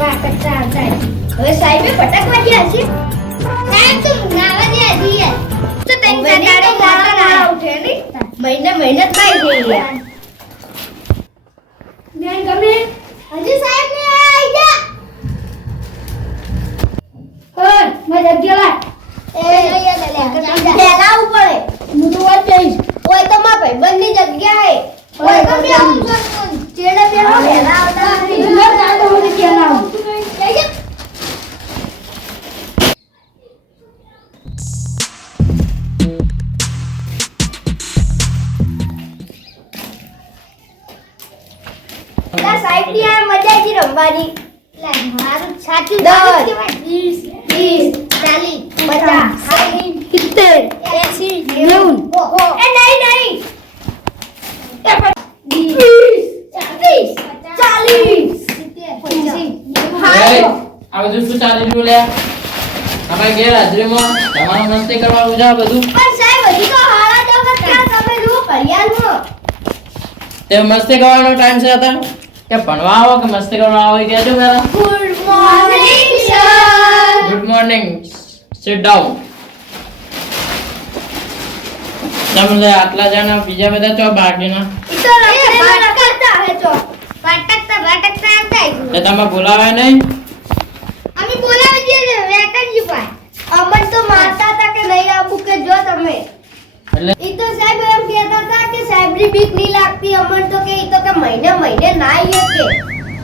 વાહ કચ્ચા આવતા હવે સાહેબે ફટાકવા ગયા છે સાહેબ તો નાવા ગયા છીએ તો તને કાઢે મોટા ના ઉઠે ને મહિને મહેનત થાય છે યાર બેન ગમે હજી સાહેબ ને આવી ગયા ઓય મેં જગ્યા પેલા ઉપર હું તો વાત જઈશ ઓય તો મારા ભાઈબંધની જગ્યા હે ઓય તો કે હું ચેડે પેલો પેલા આવતા નથી મેં ચાલતો હું કેલા આવું લા સાઈડ ની આ મજા આવી રમવાની લા મારું સાચું 10 20 40 50 60 70 80 90 એ નહીં આ બધું શું ચાલી રહ્યું લે અમારે ઘેર હાજરીમાં તમારે મસ્તી કરવાનું છે બધું પણ સાહેબ હજી તો હારા તો ક્યાં તમે જો ફરિયાદમાં તે મસ્તી કરવાનો ટાઈમ છે હતા કે ભણવા આવો કે મસ્તી કરવા આવો એ કહેજો પહેલા good morning sir good morning sit down તમે આટલા જણા બીજા બધા તો બાકીના તો રખડતા હે તો વાટકતા આવતા તે તમે બોલાવાય નહીં અમે બોલાવી દઈએ વેકનજી ભાઈ અમન તો મારતા હતા કે નહીં આવું કે જો તમે એટલે ઈ તો સાહેબ એમ કહેતા હતા કે સાહેબની બીક નહીં લાગતી અમન તો કે ઈ તો કે મહિને ના આવીએ કે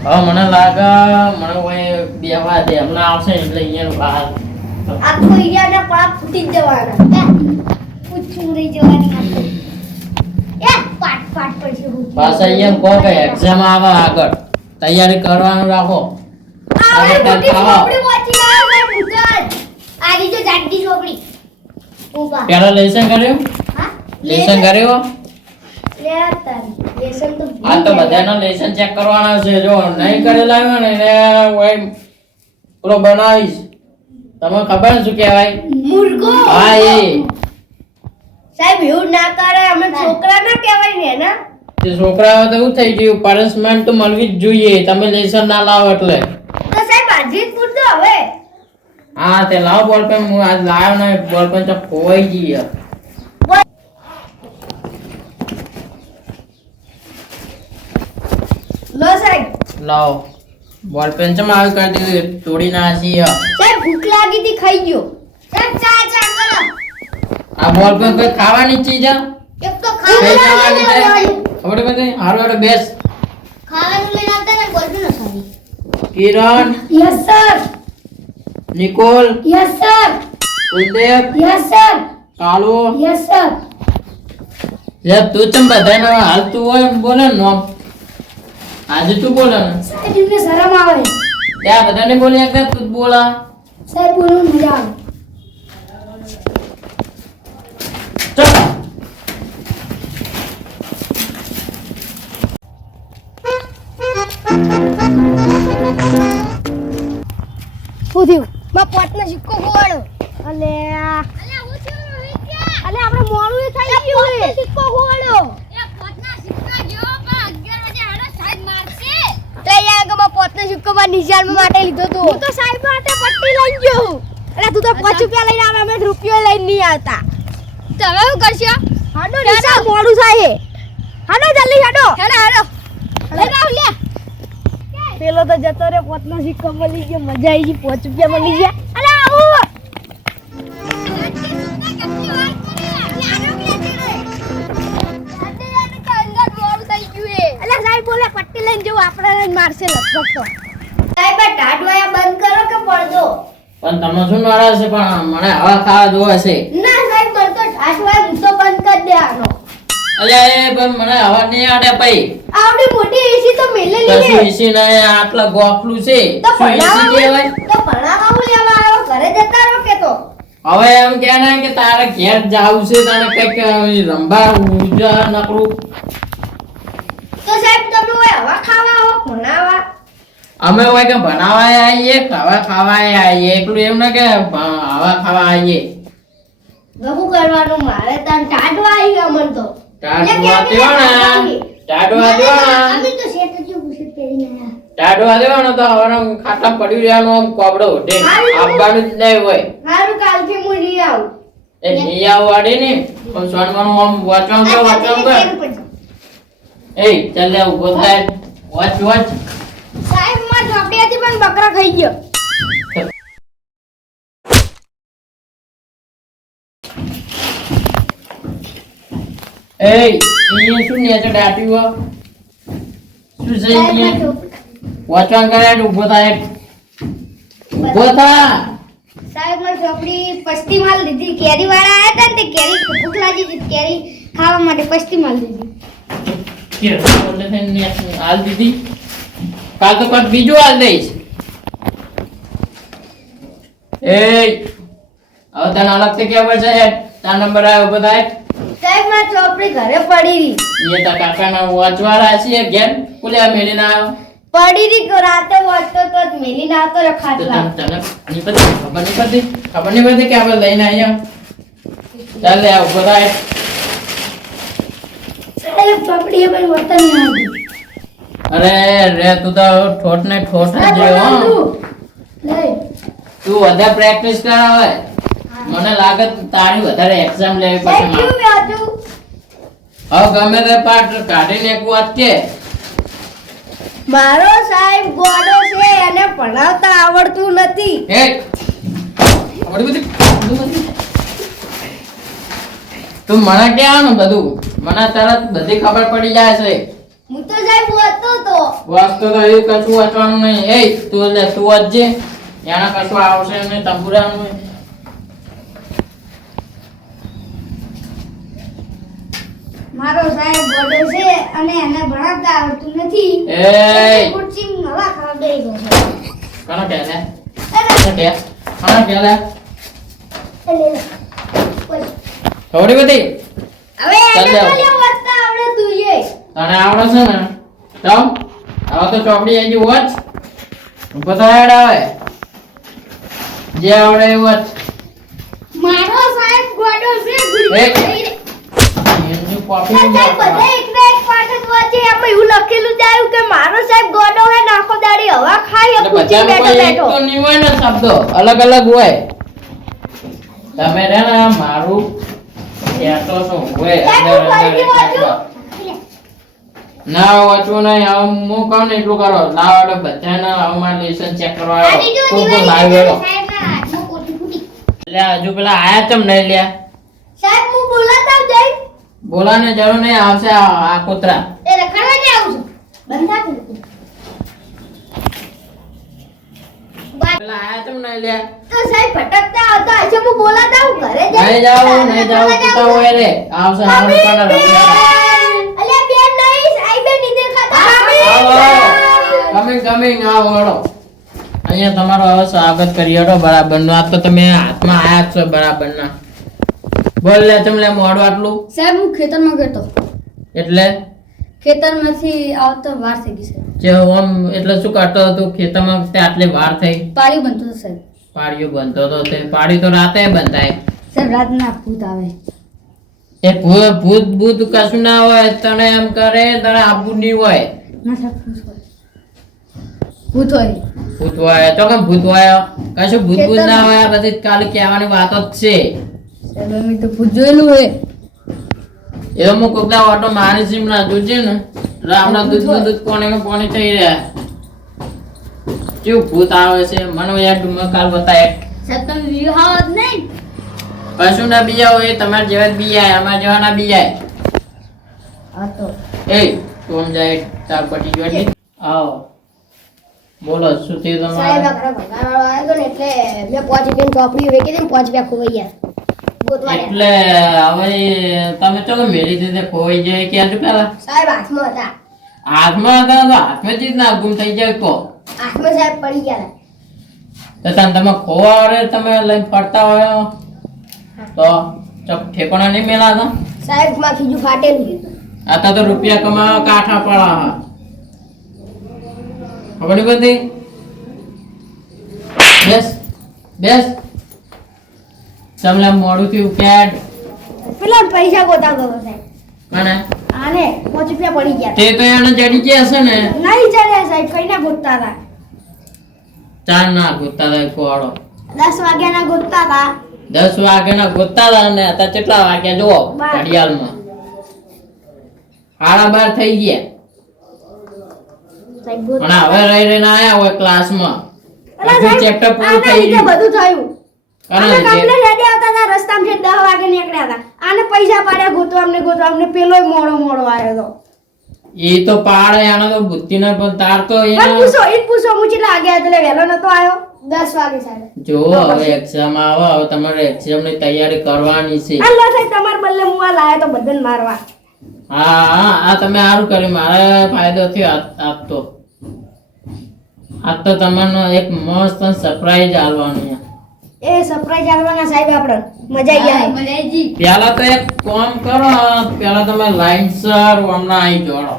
હવે મને લાગે મને કોઈ બેવા દે હમણાં આવશે એટલે અહીંયાનું બહાર આખો ઈયાના પાપ ફૂટી જ જવાના પૂછું રહી જવાની આખો એ પાટ પછી હું પાછા અહીંયા કહો કે એક્ઝામ આવે આગળ તૈયારી કરવાનું રાખો આવે મોટી છોકરી વાંચી ના મુજબ આજી જો જાડી છોકરી ઉભા પેલા લેસન કર્યું હા લેસન કર્યું લે તારી લેસન તો આ તો બધાનો લેસન ચેક કરવાનો છે જો નહીં કરેલા હોય ને એને ઓય પૂરો બનાવીશ તમને ખબર ને શું કહેવાય મુર્ગો હા એ સાહેબ એવું ના કરે અમે છોકરા ના કહેવાય ને ના તે છોકરાઓ તો એવું થઈ ગયું પનિશમેન્ટ તો મળવી જ જોઈએ તમે લેસન ના લાવો એટલે તો સાહેબ આજે જ પૂછો હવે હા તે લાવો બોલપેન હું આજ લાવ્યો ને બોલપેન તો ખોવાઈ ગઈ લો સાહેબ લાવો બોલપેન ચમ આવી કરી દીધું તોડી નાસી સાહેબ ભૂખ લાગી હતી ખાઈ ગયો સાહેબ ચા કરો આ બોલપેન કોઈ ખાવાની ચીજ એક તો કઈ ખાવાની છે ખાવાનું ખબર પડી હારું હારું બેસ લઈને આવતા ને બોલજો ને સાહેબ Kiran yes sir Nikol yes sir Kuldev yes sir Kalo yes sir લે તું ચમ બધાનો હાલ તું હોય બોલે ને નોમ આજે તું બોલે ને સાહેબ એમને શરમ આવે ત્યાં બધાને બોલી એક તું જ બોલા સાહેબ બોલવું મજા આવે ચલ પૂછ્યું માં પોટનો સિક્કો ખોવાડો અલે હું છું અલે આપણે મોડું થઈ ગયું પોટનો સિક્કો ખોવાડો એ પોટના સિક્કા જો પણ 11 વાગે હાડા સાહેબ મારશે તો યાર કે માં પોટનો સિક્કો માં નિશાન માટે લીધો તો હું તો સાહેબ માટે પટ્ટી લઈ ગયો અરે તું તો 5 રૂપિયા લઈને આવે અમે રૂપિયો લઈને નહીં આવતા તો હવે શું કરશો હાડો નિશાન મોડું થાય હાડો જલ્દી હાડો હેડો લઈ આવ લે પેલો તો જતો રે પોતનો સિક્કો મળી ગયો મજા આવી ગઈ 5 રૂપિયા મળી ગયા અરે આવું અલે સાહેબ બોલે પટ્ટી લઈને જવું આપણે મારશે લગભગ તો સાહેબ ટાટવાયા બંધ કરો કે પડદો પણ તમે શું નારાજ છે પણ મને હવા ખાવા જોવે છે ના સાહેબ મને તો ટાટવાયા હું તો બંધ કરી દેવાનો અલ્યા એ પણ મને હવા નહીં આડે પઈ આવડી મોટી એસી તો મેલે કશું લીધે ઈસી ને આટલા ગોખલું છે તો શું ઈસી કહેવાય ભણાવા હું લેવા આવ્યો ઘરે જતા રહો કે તો હવે એમ કે ને કે તારે ઘેર જાવું છે તારે કઈક રંભા ઉજા નકરું તો સાહેબ તમે ઓય હવા ખાવા આવો ભણાવા અમે હોય કે ભણાવા આવીએ ખાવા ખાવા આવીએ એટલું એમ ને કે હવા ખાવા આવીએ ગબુ કરવાનું મારે તન ટાડવા આવી ગયા મન તો ટાડવા દેવાના અમે તો શેઠ જ પૂછે પહેરીને આયા ટાઢવા દેવાનો તો હવારે ખાટલા પડી રહેવાનું આમ કોબડો ઉઠે આપવાનું જ નહીં હોય હારું કાલથી હું લઈ આવું એ નિયા વાડી ને પણ સોનવાનું આમ વાંચવાનું કર એ ચાલ લે ઉભો થાય વાંચ સાહેબ માં ઝોપડી હતી પણ બકરા ખાઈ ગયો એ અહીંયા શું ને તો ડાટ્યું શું છે અહીંયા વાંચવાનું કરે ઉભો થાય ઉભો થા સાહેબ માં ઝોપડી પસ્તી માલ લીધી કેરી વાળા આયા હતા ને તે કેરી ભૂખ લાગી હતી કેરી ખાવા માટે પસ્તી માલ લીધી કે બોલે છે ને હાલ દીધી કાલ તો કદ બીજું હાલ દઈશ એ હવે તને અલગથી કેવું પડશે તાર નંબર આવ્યો બધા સાહેબ માં ઝોપડી ઘરે પડી રહી એ તા કાકાના વાંચવાળા છે ઘેર પુલિયા મેલીને આવ્યો પડી રહી રાતે વાંચતો તો જ મેલી ના આવતો તો ખાટલા તને ખબર નહીં પડતી કે આપણે લઈને આવ્યા ચાલ લે ઉભો થાય સાહેબ ઝોપડી એ ભાઈ વર્તન નહીં આવતી અરે રે તું તો ઠોઠ ને ઠોઠ જ જેવો હો. લઈ તું વધારે પ્રેક્ટિસ કરાવે મને લાગે તારી વધારે એક્ઝામ લેવી પડશે સાહેબ કેવું વાંચું હવે ગમે તે પાઠ કાઢીને એક વાત કે મારો સાહેબ ગોડો છે એને ભણાવતા આવડતું નથી એ આવડી બધી તું મને ક્યાં ને બધું મને તરત બધી ખબર પડી જાય છે હું તો સાહેબ વાંચતો તો વાસ્તુ તો એવું કશું વાંચવાનું નહીં એ તું લે તું વાંચજે એના કશું આવશે નહીં તંબુરાનું મારો સાહેબ ગોડો છે અને એને ભણાવતા આવડતું નથી એ કુર્સી હવા ખાવા બેસી ગયો કોણ કે લે છે કોણ કે લે થોડી બધી હવે ચાલ એને જાઓ. તો વાંચતા આવડતું છે તને આવડે છે ને તો હવે તો ચોપડી આવી વોચ ઉભો તો હેડ આવે જે આવડે એ વોચ મારો સાહેબ ગોડો છે એનું કોપી સાહેબ બધા એક ને એક પાઠ જ વાંચે એમાં એવું લખેલું જ આવ્યું કે મારો સાહેબ ગોડો હે નાખો દાડી હવા ખાય પૂછી બેઠો એક બેઠો તો નહીં હોય ને શબ્દો અલગ અલગ હોય તમે રે ને મારું કહેતો શું હોય સાહેબ હું ફરીથી વાંચું ના વાંચવું નહીં હવે હું કહું ને એટલું કરો લાવ એટલે બધાને હવે મારે લેસન ચેક કરવા આવ્યો આની જો ખૂબ દિવાળી લાવ ગયો સાહેબના હાથમાં કોઠી ફૂટી એટલે હજુ પેલા આયા ચમ નહીં લ્યા સાહેબ હું બોલાતા જઈ બોલાને જરૂર નહીં આવશે આ કૂતરા એ રખડવા જ આવું છું બંધા કર પેલા આયા ચમ નહીં લ્યા તો સાહેબ ભટકતા હતા આજે હું બોલાતા હું ઘરે જઈ નહીં જાવ કૂતરા હોય રે આવશે હારું કાના અલ્યા બેન નહીં સાહેબે નહીં દેખાતા કમિંગ આવો હળો અહીંયા તમારો હવે સ્વાગત કરી હળો બરાબર નું આ તો તમે હાથમાં આયા છો બરાબર ના બોલ લે તમને મોડું આટલું સાહેબ હું ખેતરમાં ગયો એટલે ખેતરમાંથી આવતો વાર થઈ ગઈ છે જે ઓમ એટલે શું કરતો હતો ખેતરમાં તે આટલી વાર થઈ પાણી બનતો હતો સાહેબ પાડીઓ બનતો હતો તે પાડી તો રાતે બંધાય સાહેબ રાતના ભૂત આવે એ ભૂત ભૂત કશું ના હોય તને એમ કરે તને આપવું નહીં હોય ના સાહેબ ભૂત હોય ભૂત હોય તો કેમ ભૂત હોય કશું ભૂત ભૂત ના હોય આ બધી કાલે કહેવાની વાતો જ છે સાહેબ અમે તો ભૂત જોયેલું હોય એવો હું કોકદા ઓટો મારી સીમ ના જોજે ને એટલે હમણાં દૂધ પાણી થઈ રહ્યા કેવું ભૂત આવે છે મને યાર ડુમા કાલ બતાય સાહેબ તમે વિવાહ જ નહીં કશું ના બીજા હોય તમારા જેવા જ બીજાય અમારા જેવા ના બીજાય હા તો એ તું જાય ચાર પટી ગયો એટલે આવો બોલો શું થયું સાહેબ તમારે આ ઘરે ભંગારવાળો આવ્યો ને એટલે મેં 5 રૂપિયાની ચોપડી વેચી દીધી 5 રૂપિયા ખોવાઈ ગયા ગોતવા ગયા. એટલે હવે તમે ચલો મેરી દીધે ખોઈ જાય ક્યાં છું પેલા સાહેબ હાથમાં હતા હાથમાં હતા તો હાથમાં જ ના ગુમ થઈ જાય તો હાથમાં સાહેબ પડી ગયા તમે ખોવા રે તમે લઈને ફરતા હોય તો ચપ ઠેકોણા નહીં મેળાતા સાહેબ માં ખીજું ફાટેલું આતા તો રૂપિયા કમાવા કાઠા પડા ખબર નહીં બધી બેસ બેસ તમને મોડું થયું પેડ પેલા પૈસા ગોતા ગયો સાહેબ કોને આ આને 5 રૂપિયા પડી ગયા તે તો એને જડી ગયા હશે ને નહીં ચડ્યા સાહેબ કઈ ના ગોતતા હતા ચાર ના ગોતતા હતા કોડો 10 વાગ્યાના ગોતતા હતા 10 વાગ્યાના ગોતતા હતા ને અત્યારે કેટલા વાગ્યા જુઓ ઘડિયાળમાં 12:30 થઈ ગયા સાહેબ પણ હવે રહી રહીને આયા હોય ક્લાસમાં અલા હજુ સાહેબ ચેપ્ટર પૂરું આના થઈ લીધે ગયું બધું થયું કારણ અમે કે કમ્પ્લીટ રેડી આવતા હતા રસ્તામાં જે 10 વાગે નીકળ્યા હતા આને પૈસા પાડ્યા ગોતવા અમને પેલોય મોડો આવ્યો તો એ તો પાડે આનો તો બુદ્ધિ ને પણ તાર તો પણ પૂછો હું કેટલા આગે એટલે વહેલો નતો આવ્યો 10 વાગે સાહેબ જો હવે એક્ઝામ આવે હવે તમારે એક્ઝામ ની તૈયારી કરવાની છે અલ્લા સાહેબ તમાર બદલે હું આ લાયા તો બધાને મારવા હા આ તમે સારું કર્યું મારે ફાયદો થયો આજ તો તમને એક મસ્ત સરપ્રાઈઝ આલવાનું છે એ સરપ્રાઈઝ આલવાના સાહેબ આપણે મજા આવી પેલા તો એક કામ કરો પેલા તમે લાઈનસર હમણાં આવી જોડો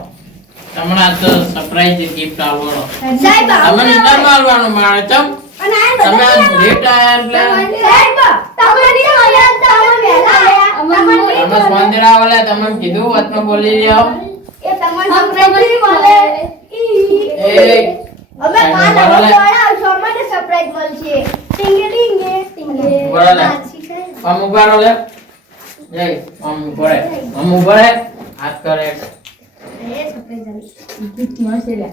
તમને આ તો સરપ્રાઈઝ ગિફ્ટ આલવાનો સાહેબ તમને ઇનામ આલવાનું મારે ચમ અને આ તમે બધા આ લેટ આયા એટલે સાહેબ તમે નહીં આવ્યા તમે વહેલા આયા તમે સ્પંદરા વાળા તમે કીધું વાતમાં બોલી રહ્યો એ તમારે સરપ્રાઈઝ મળે એ અમે કાલ વાળા સોમને સરપ્રાઈઝ મળશે ટિંગલિંગે ટિંગલે બરાબર આમ ઉભા રહો લે જય આમ ઉભા રહે હાથ કરે એ સરપ્રાઈઝ આલી ગિફ્ટ મળશે લે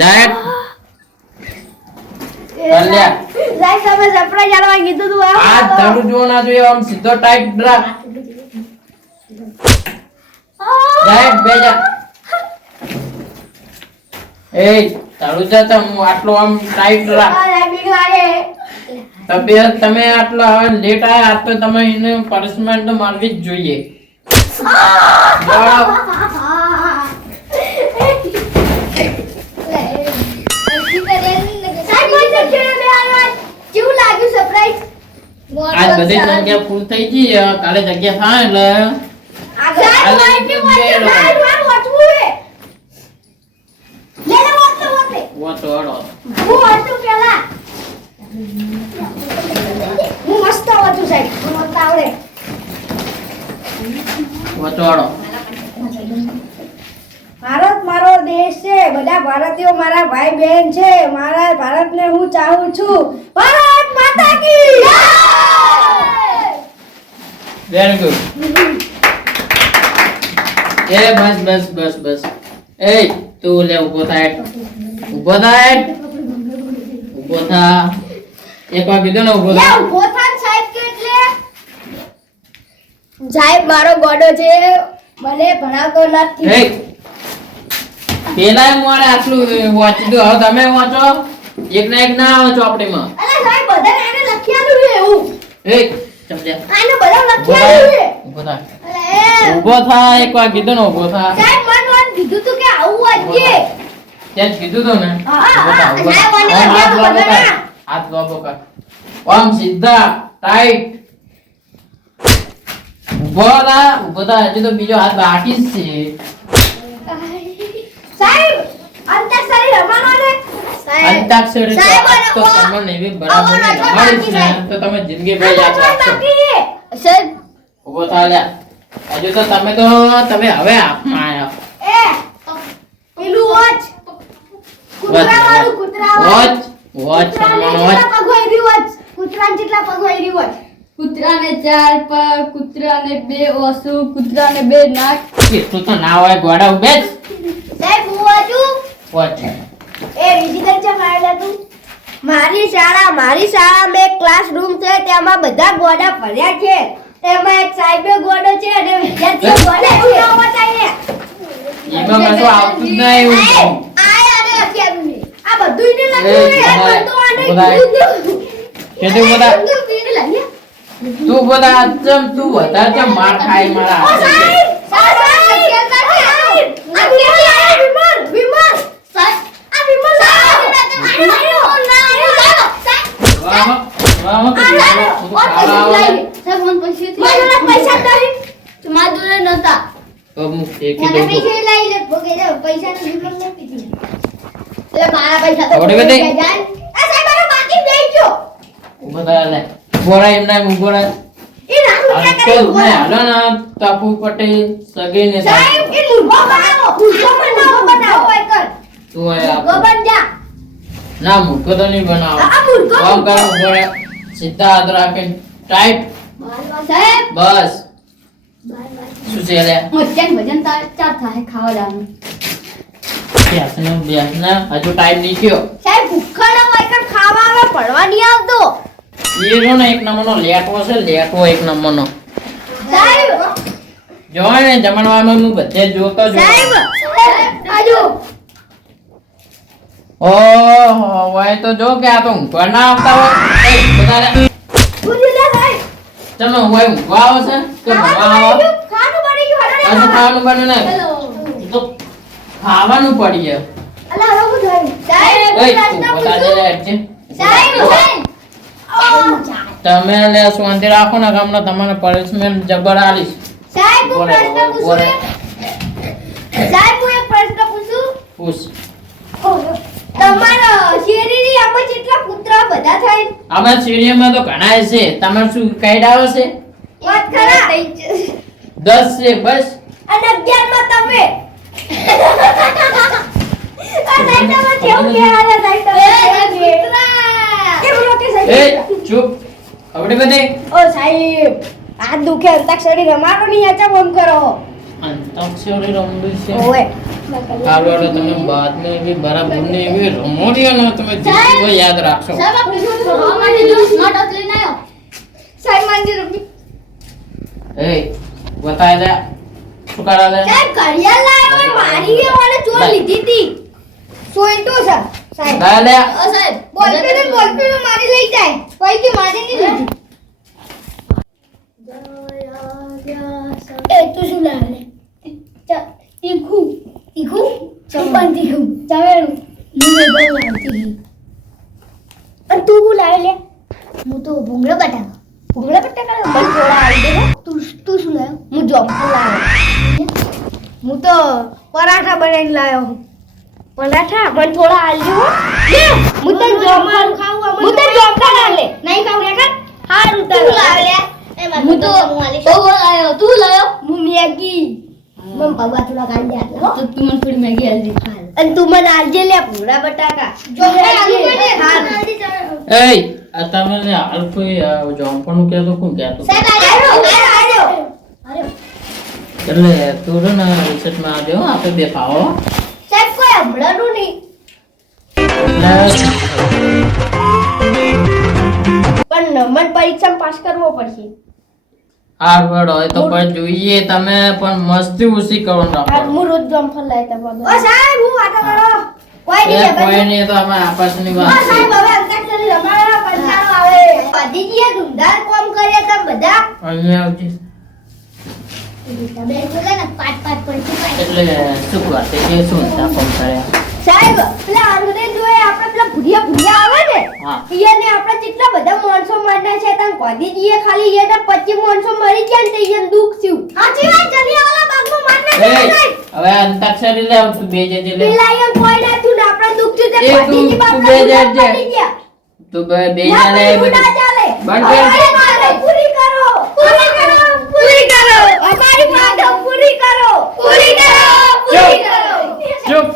જાય કલ્યા સાહેબ તમે સરપ્રાઈઝ આલવા કીધું તું આ ધડું જો ના જોઈએ આમ સીધો ટાઈટ રાખ જાય બેજા એ તારું જતા હું આટલો આમ ટાઈટ રાખ તબિયત તમે આટલો હવે લેટ આયા આજ તો તમે એને પનિશમેન્ટ તો મારવી જ જોઈએ જાઓ. આજ બધી જગ્યા ફૂલ થઈ ગઈ કાલે જગ્યા થાય એટલે વાતો હડો વાતો હડો ભારત મારો દેશ છે બધા ભારતીયો મારા ભાઈ બહેન છે મારા ભારતને હું ચાહું છું ભારત માતા કી જય વેરી ગુડ એ બસ એ તું લે ઉભો થા એક વાર કીધું ને ઉભો થા ઉભો થા સાહેબ કે એટલે સાહેબ મારો ગોડો છે મને ભણાવતો નથી એ પેલા મોડે આટલું વાંચી દો હવે તમે વાંચો એક ના આવે ચોપડીમાં અલા સાહેબ બધાને આને લખી આલું છે એવું એ સમજ્યા આને બધા લખી આલું છે ઉભો થા અલા ઉભો થા એક વાર કીધું ને ઉભો થા સાહેબ મન કીધું તું કે આવું વાંચીએ ત્યાં જ કીધું તું ને હા, ઉભો થા, ઉભો થા. સાહેબ, મને આમ હાથ કીધું લાંબો કર. બધાને. હાથ લાંબો કર. આમ સીધા ટાઈટ ઉભો થા હજુ તો બીજો હાથ બાકી જ છે સાહેબ અંતાક્ષરી રમવાનો ને અંતાક્ષરી તો સાહેબ, આજ તો અને તમને એવી બરાબર અવાજ રમાડીશ ને બાકી તો તમે જિંદગી ભર યાદ રાખશો સાહેબ ઉભો થા લ્યા હજુ તો તમે હવે હાથમાં આયા એ પેલું વોચ કૂતરા વાળું કૂતરા વોચ વોચ રમવાનો વોચ કૂતરાને જેટલા પગ હોય એવી વોચ કૂતરાને 4 પગ, કૂતરાને 2 ઓસુ, કૂતરાને 2 નાક. એટલું તો ના હોય ગોડા બેસ સાહેબ હું વાંચું વોચ એ વિજિટર છે મારેલા તું મારી શાળામાં એક ક્લાસરૂમ છે તેમાં બધા ગોડા ભર્યા છે તેમાં એક સાહેબે ગોડો છે અને વિદ્યાર્થીઓ ગોડા છે એમાં પાછું આવતું જ ના એવું આ બધું એને લખ્યું છે એ, બધું આને બધા- કીધું. કેતું બધા તું બધા ચમ તું વધારે ચમ માર ખાય મારા ઓ હાથે. સાહેબ આ કેવી આ વિમલ સાહેબ આ વિમલ સાહેબ વાહ, વાહ, તો બધું ખાવા આવે. સાહેબ, મને પૈસા થી- મને પૈસા દઈ મારા જોડે નહોતા. તો હું ફેંકી મને દઉં છું. પૈસા લઈ લે ભોગે જાવ પૈસા ની વિમલ ને પીધી એટલે મારા પૈસા તો થોડી બધી. ભોગે જાય. આ સાહેબ મારો બાકી દઈ જો ઊભો થા લે. ઊભો રહે એમ ના એમ ઊભો રહે. એ નાનું આ ક્યાં તો કરી મેં હાલો ને તપુ પટેલ સગીને સાહેબ એ મુર્ગો બનાવો હોય કર તું હોય મુર્ગો બન જા ના મૂકો તો નહીં બનાવો આ મુર્ગો કામ કરો પડે સીધા હાથ રાખીને ટાઈટ સાહેબ બસ શું છે લે મચ્છન ભજન ચાર થાય ખાવા જવાનું બેસને હજુ ટાઈમ નહીં થયો સાહેબ ભૂખડ હોય કર ખાવા આવે પડવા નહીં આવતો એ જો ને એક નંબરનો લેટવો છે લેટવો એક નંબરનો સાહેબ જોવા ને જમણવામાં હું બધે જોતો જો સાહેબ આજો ઓહો વાય તો જો કે આ તો ઊંઘવા ના આવતા હોય એ બધા ઉજી સાહેબ તમે હોય ઊંઘવા આવો છે કે ભણવા આવો ખાવાનું બની ગયું આ હડો ખાવાનું બને ને એ તો ખાવાનું પડી જાય અલા હવે હું થયું સાહેબ ઓય પ્રશ્ન તું બતા દે પૂછું હેડજે. સાહેબ તમે લે શાંતિ રાખો ને હમણાં તમને પનિશમેન્ટ જબર આલીશ સાહેબ હું બોલે, પ્રશ્ન બોલે. પૂછું સાહેબ હું એક પ્રશ્ન પૂછું પૂછ તમારા શેરીની આમાં કેટલા કૂતરા બધા થાય અમે સીડીએમાં તો ઘણા છે તમારે શું કાઈડ આવે છે વાત ખરા 10 છે બસ અને 11 માં તમે આ સાઈડમાં કેવું કે આલે સાઈડમાં એ બોલો કે એ સાઈડ ચૂપ ખબર બધી ઓ સાહેબ આ દુખે અંતાક્ષરી રમાડો ની આચા બોમ કરો અંતાક્ષરી રમવી છે ઓએ કાલવાળો તમે બાદ ને એવી બરાબર ને એવી રમોડીઓ ને તમે જીવો યાદ રાખશો સાહેબ આપણે શું ખાવા માટે જો સ્માર્ટ હાથ લઈને આવ્યો સાહેબ માંજી રમી એ બતાય દે શું કરા દે સાહેબ ઘડિયાળ લાવ્યો મારી એ વાળે ચોર લીધી હતી સોઈટો છે સાહેબ લે લે ઓ સાહેબ બોલપેન મારી લઈ જાય કોઈ કે મારી નહીં લીધી એ તું શું લાવે તીખું તીખું ચંપન તીખું ચાવેલું મને બહુ લાવતી અને તું શું લાવે લે હું તો ભૂંગળા બટાકા મને થોડા આવી દે તું શું લાવ્યો હું જોમ્પુ લાવ્યો હું તો પરાઠા બનાવીને લાવ્યો પરાઠા મને થોડા આલજો લે હું તને જોમ્પુ ખાવું હું તને જોમ્પુ ના લે નહીં ખાવું રે કર હારું તું લાવે લે હું તો તું લાયો તું લાયો હું મેગી મમ બાબા થોડા કાઢી આલે તો તું મને થોડી મેગી આલજી અને તું મને આલજે લે ભૂરા બટાકા જો એ આ તમે ને હાલ કોઈ જોમ્પણું કહેતો કોણ કહેતો સાહેબ આજો એટલે તું રે ને રિસર્ચમાં આવજો આપણે બે ખાવો સાહેબ કોઈ હમણાંનું નહીં એટલે પણ નમન પરીક્ષા પાસ કરવો પડશે હાર્વર્ડ હોય તો પણ જોઈએ તમે પણ મસ્તી ઓછી કરો ના આ હું રોજ જમ્પર લાયતા બાબા ઓ સાહેબ હું વાતો કરો કોઈ એ નહીં કોઈ નહીં તો અમે આપસની ઓ વાત છે. સાહેબ હવે અંતાક્ષરી રમાડવા કંટાળો આવે અદિતિએ ધુંધાર કામ કર્યા તા બધા અહીંયા આવજે તમે બોલે ને પાટ પાટ પડતી એટલે શું વાત છે કે શું તાપમ કર્યા સાહેબ પેલા અંગ્રેજ જોએ આપણે પેલા ભુડિયા આવે ને હા. ઈયાને આપણે કેટલા બધા માણસો મારના છે તને ગાંધીજીએ ખાલી ઈયાને 25 માણસો મરી ગયા ને તે ઈયાને દુઃખ થયું સાચી વાત જલિયાવાલા બાગમાં મારના છે એ સાહેબ હવે અંતાક્ષરી લે તું બે જજે લે પેલા ઈયાને કોઈ ના થયું ને આપણે દુઃખ થયું તે એ તું- ગાંધીજી તું બાપના બે ગુલામ જજે. બની ગયા તું બે બે ના, લે બધું ના ચાલે. બંધ કર. અમારી વાતો પૂરી કરો પૂરી કરો પૂરી કરો અમારી વાતો પૂરી કરો પૂરી કરો પૂરી કરો ચૂપ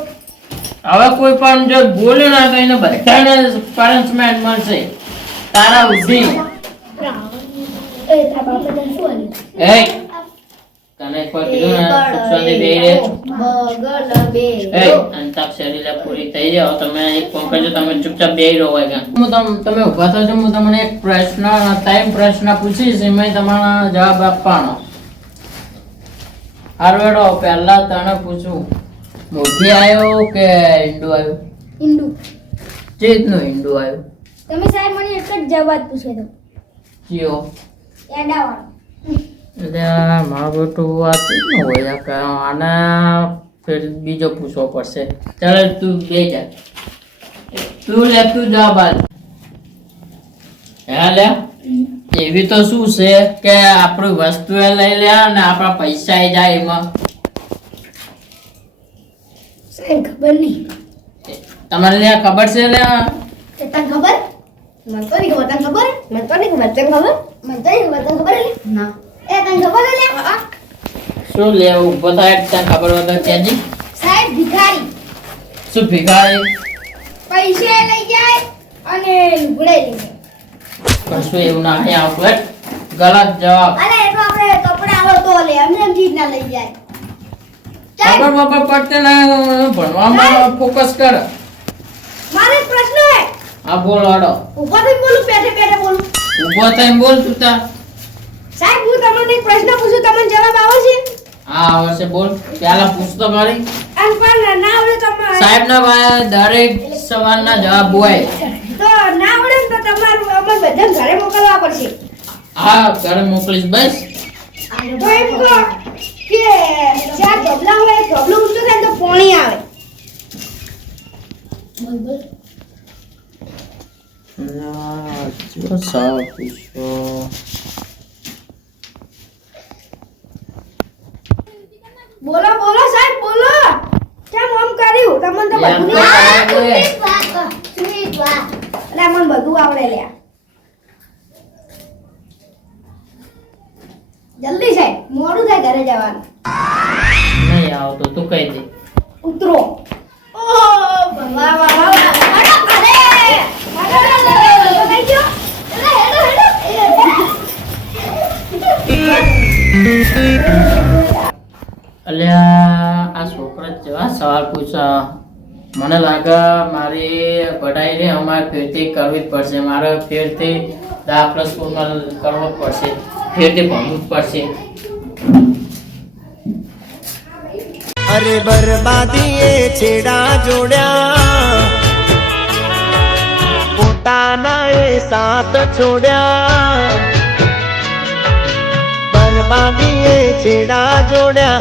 હવે કોઈ પણ જો બોલ્યું ના તો એને બધાને પનિશમેન્ટ મળશે તારા ઉધી એ તારા બાપા તને શું આલ્યું? એ તને કોઈ કીધું ને સુખ શાંતિ બેહી રહે બગલ બે એ અંતાક્ષરી લે પૂરી થઈ જાવ તમે એક ફોન કરજો તમે ચૂપચાપ બેહી રહો હોય કાં તમે ઊભા થજો હું તમને એક પ્રશ્ન પ્રશ્ન પૂછીશ એમાં તમારા જવાબ આપવાનો હારવેડો પહેલા તને પૂછું મોઢી આવ્યો કે ઈંડું આવ્યું હિન્દુ ચેતનું ઈંડું આવ્યું તમે સાહેબ મને એક જ જવાબ પૂછે તો ચિયો એડાવાળો એટલે મારો બેટું આ ચેતનું હોય કે આના ફેર બીજો પૂછવો પડશે ચાલ તું બે જા તું લે તું જવાબ આલ હે લે એવી તો શું છે કે આપણી વસ્તુ એ લઈ લે અને આપણા પૈસા એ જાય એમાં સાહેબ ખબર નહીં તમારે લે ખબર છે લે તને ખબર મને તો નહીં ખબર, તને ખબર? મને તો નહીં ખબર, તને ખબર? મને તો નહીં ખબર, તને ખબર એટલે? ના એ તને ખબર એટલે? શું લેવું બધા તને ખબર હોય તો કહેજે. સાહેબ ભિખારી શું ભિખારી? પૈસા લઈ જાય અને લુગડે લઈ જાય. કશું એવું ના અહીં આવતું હેટ. ગલત જવાબ. અરે એ તો આપણે કપડા આવડતો લે એમને એમ ચીજ ના લઈ જાય. ચાલ, ખબર બબર પડતે ના ભણવામાં ફોકસ કર. મારો એક પ્રશ્ન હે. હા બોલ હાડો. ઊભા થઈને બોલું, બેઠે બેઠે બોલું? ઊભો થઈને બોલ તું તાર. સાહેબ હું તમને એક પ્રશ્ન પૂછું, તમને જવાબ આવે છે? હા આવશે બોલ. પહેલા પૂછતો કરી. અને પણ ના આવડે તો સાહેબ ના દરેક સવાલના જવાબ હોય. તો ના આવડે ને તો તમારું અમને બધા ઘરે મોકલવા પડશે. હા ઘરે મોકલીશ બસ. તો એમ કહો કે ચાર ઢોબલા હોય, ઢોબલું ઊંચું થાય ને તો પાણી આવે. જો સવાલ પૂછો. બોલો બોલો સાહેબ બોલો. કેમ આમ કર્યું? તમને તો એમ બધું તો આવડે. આવડે. અલા મને બધું આવડે લ્યા. જલ્દી સાહેબ, મોડું થાય ઘરે જવાનું. નહીં આવતો તું કહી દે. ઉતરો. ઓહ વાહ વાહ વાહ. હડો ઘરે. હડો થઈ ગયો. હેડો અલ્યા આ છોકરા જેવા સવાલ પૂછા. મને લાગે મારી પઢાઈ અમારે ફેરથી કરવી જ પડશે. મારે ફેરથી દાખલા સ્કૂલમાં કરવો જ પડશે. ફેરથી ભણવું જ પડશે. અરે બરબાદીએ છેડા જોડ્યા, પોતાના એ સાથ છોડ્યા. બરબાદીએ છેડા જોડ્યા.